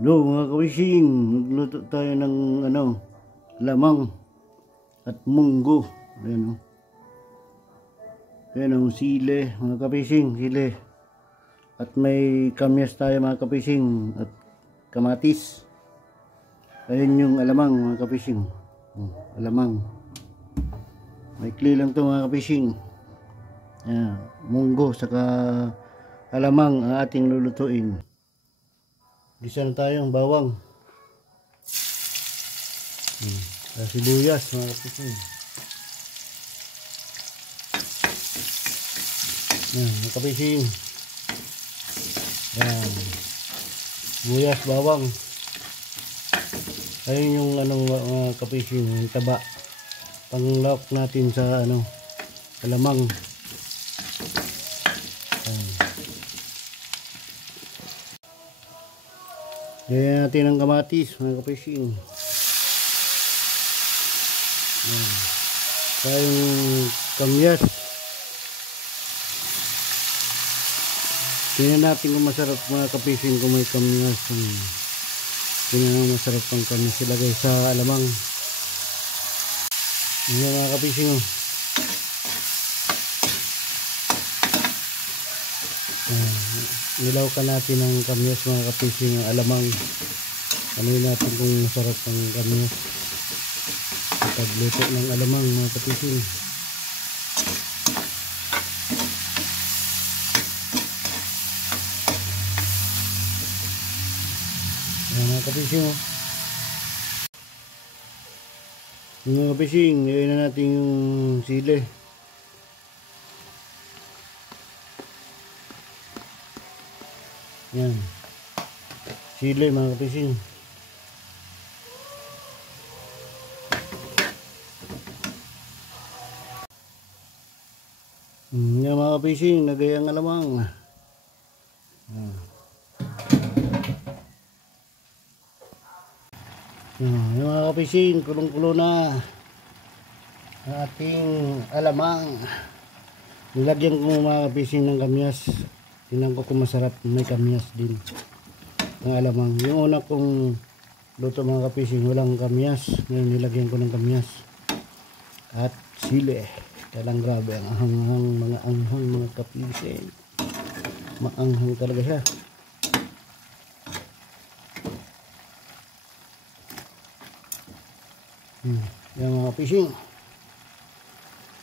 No, mga kawising, magluto tayo ng lamang at munggo. Ayan o. Ayan o, sile, mga kawising, sile. At may kamyas tayo mga kawising at kamatis. Ayan yung alamang mga kawising. Alamang. Maikli lang to mga kawising. Ayan, munggo saka alamang ang ating lulutuin. Gisa na tayong bawang. Sibuyas mga kapising. Yan mga kapising. Yan. Sibuyas, bawang. Ayun yung mga kapising, yung taba. Panglawak natin sa alamang. Lagyan natin ang kamatis mga kapising. Yung kamyas. Tingnan natin kung masarap mga kapising kung may kamyas. Tingnan natin masarap ang kamyas ilagay sa alamang. Yan mga kapising. Nilawkan natin ang kamyas mga kapising, ang alamang. Anuin natin kung masarap ang kamyas. Pagluto ng alamang mga kapising. Ayan mga kapising. Mga kapising, nilagay na natin yung sili. Yan. Sili mga kapising. Yan mga kapising, lagay ang alamang. Yan mga kapising, kulong-kulo na ang ating alamang. Nilagyan ko mga kapising ng kamyas. Tingnan ko kung masarap, may kamyas din ng alamang. Yung una kong luto mga kapising, walang kamyas. Ngayon nilagyan ko ng kamyas at sili. Talang grabe ang anghang, mga anghang mga kapising. Maanghang talaga siya. Yan mga kapising,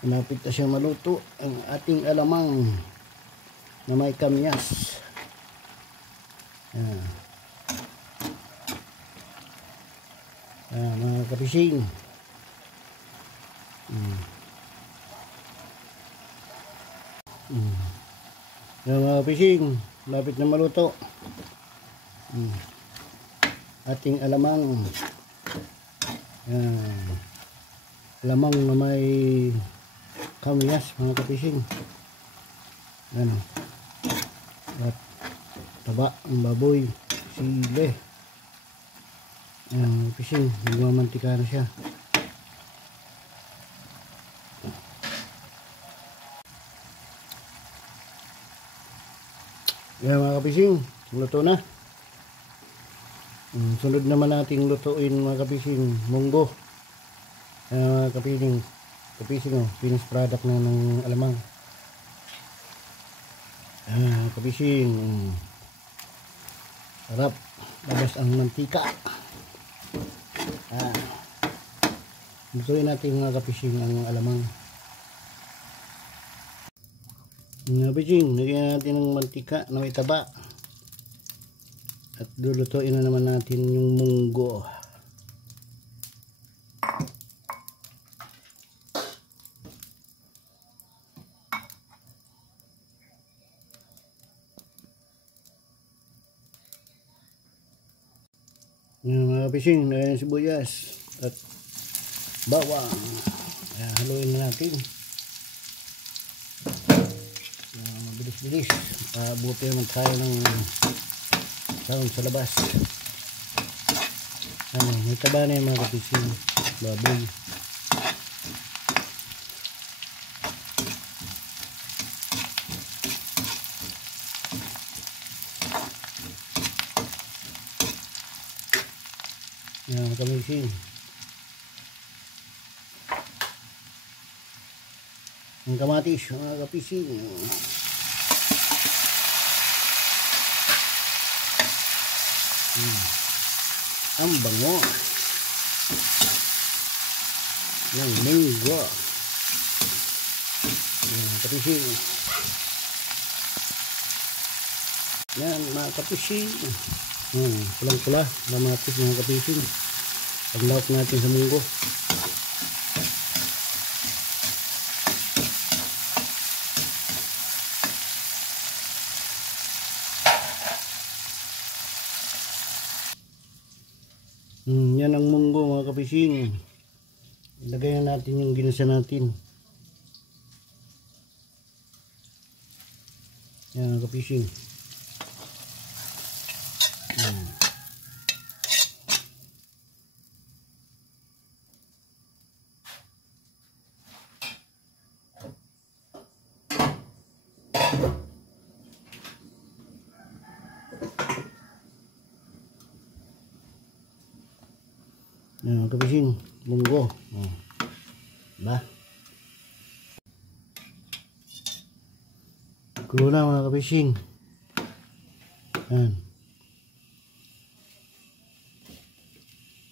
malapit na siya maluto ang ating alamang na may kamyas. Mga kapising. Yan mga kapising, malapit na maluto ating alamang. Alamang na may kamyas mga kapising. At taba ang baboy, sili. Ayan, kapising, nagmamantika na siya. Ayan mga kapising, luto na. Sunod naman nating lutuin mga kapising, munggo. Mga kapising, finished product na ng alamang. Kapising, sarap, labas ang mantika. Lutuin natin mga kapising ang alamang. Mga kapising, lagyan natin ng mantika na may taba. At lulutuin na naman natin yung munggo. Yung mga kapising, lagyan ng sibuyas at bawang. Ayan, haluin na natin. Mabilis-bilis. Buti naman tayo ng sound sa labas. May taba na yung mga kapising, baboy. Yan mga kapising. Ang kamatis mga kapising. Ang bango ng munggo. Yan kapising. Yan mga kapising. Pulang-pula kamatis mga kapising. Paglawak natin sa munggo. Yan ang munggo mga kapising. Ilagay na natin yung ginisa natin. Yan mga kapising. Yan mga kapising, munggo. Diba? Kulo na mga kapising. Yan.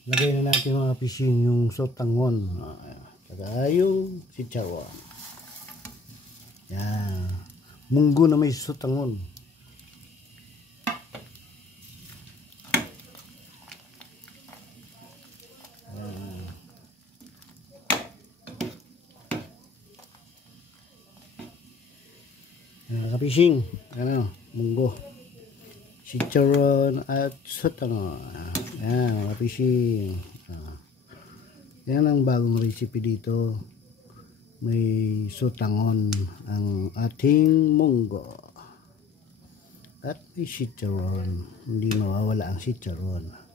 Lagay na natin mga kapising yung sotangon. Saka yung chicharon. Yan. Munggo na may sotangon. Kapising, ano, munggo, chicharon at sotangon. Yan, kapising. Yan ang bagong recipe dito. May sotangon ang ating munggo. At may chicharon. Hindi mawawala ang chicharon.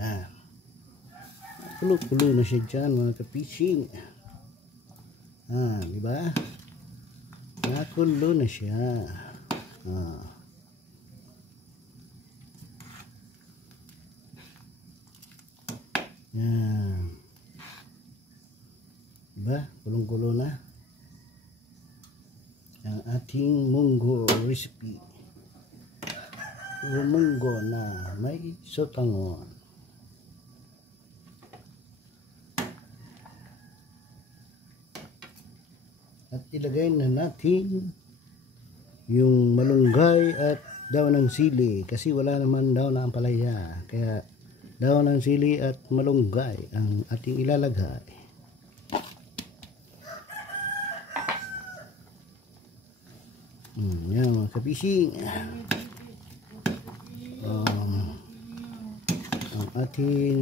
Yan. Kulo-kulo na siya dyan mga kapising. Diba? Nakulo na siya. Yan. Diba? Kulong-kulo na. Ang ating munggo recipe. Munggo na may sotangon. At ilagay na natin yung malunggay at daon ng sili kasi wala naman daw na ampalaya, kaya daon ng sili at malunggay ang ating ilalagay. Yan mga kapising. Ang ating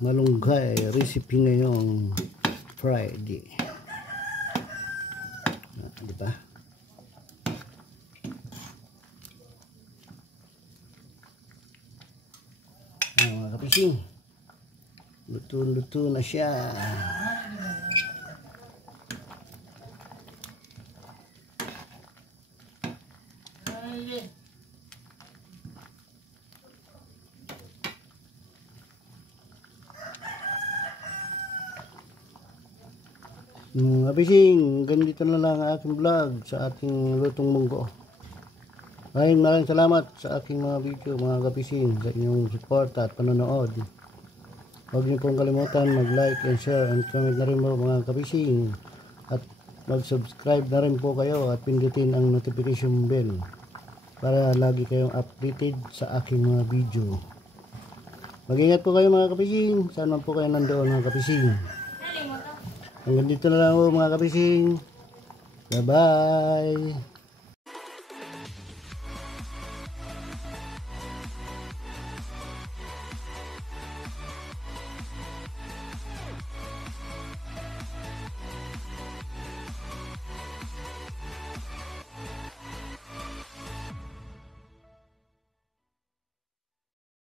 malunggay recipe ngayong Friday. Diba? Mga kapising, luto-luto na siya. Kapising, ganito na lang ang aking vlog sa ating lutong munggo. Maraming salamat sa aking mga video mga kapising, sa inyong support at panonood. Huwag niyo pong kalimutan mag-like and share and comment na rin po mga kapising. At mag-subscribe na rin po kayo at pindutin ang notification bell para lagi kayong updated sa aking mga video. Mag-ingat po kayo mga kapising. Saan man po kayo nandoon mga kapising. Hanggang dito na lang po mga kapising. Bye bye.